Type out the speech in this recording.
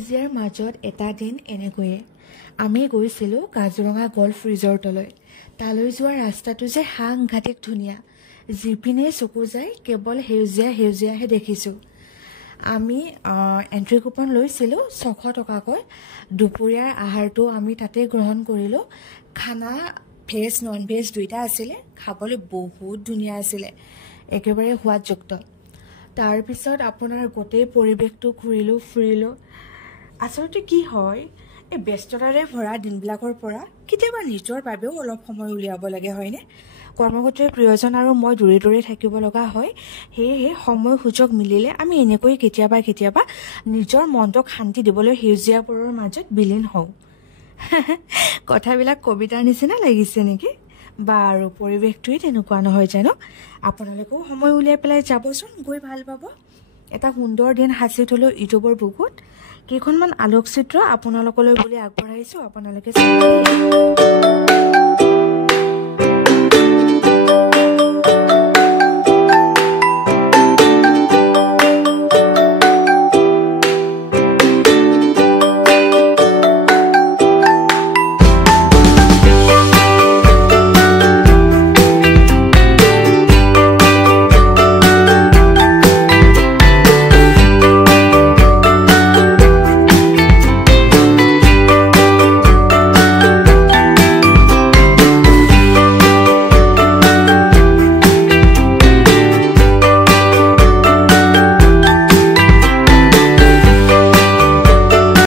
সেউজীয়াৰ মাজত এটা দিন এনেকৈয়ে আমি গৈছিলোঁ কাজিৰঙা গল্ফ ৰিজৰ্টলৈ। তালৈ যোৱা ৰাস্তাটো যে সাংঘাতিক ধুনীয়া, যিপিনে চকু যায় কেৱল সেউজীয়াহে দেখিছোঁ। আমি এণ্ট্ৰি কুপন লৈছিলোঁ 600 টকাকৈ। দুপৰীয়াৰ আহাৰটো আমি তাতে গ্ৰহণ কৰিলোঁ। খানা ভেজ নন ভেজ দুইটা আছিলে, খাবলৈ বহুত ধুনীয়া আছিলে, একেবাৰে সোৱাদযুক্ত। তাৰপিছত আপোনাৰ গোটেই পৰিৱেশটো ফুৰিলোঁ। আচলতে কি হয়, এই ব্যস্ততাৰে ভৰা দিনবিলাকৰ পৰা কেতিয়াবা নিজৰ বাবেও অলপ সময় উলিয়াব লাগে, হয়নে? কৰ্মসূত্ৰে প্ৰিয়জন আৰু মই দূৰে থাকিব লগা হয়। সেয়েহে সময় সুযোগ মিলিলে আমি এনেকৈ কেতিয়াবা নিজৰ মনটোক শান্তি দিবলৈ সেউজীয়াবোৰৰ মাজত বিলীন হওঁ। কথাবিলাক কবিতাৰ নিচিনা লাগিছে নেকি? বাৰু পৰিৱেশটোৱে তেনেকুৱা নহয় জানো? আপোনালোকেও সময় উলিয়াই পেলাই যাবচোন, গৈ ভাল পাব। এটা সুন্দৰ দিন সাঁচি থলোঁ ইউটিউবৰ বুকুত। কেইখনমান আলোকচিত্ৰ আপোনালোকলৈ বুলি আগবঢ়াইছোঁ, আপোনালোকে চাব।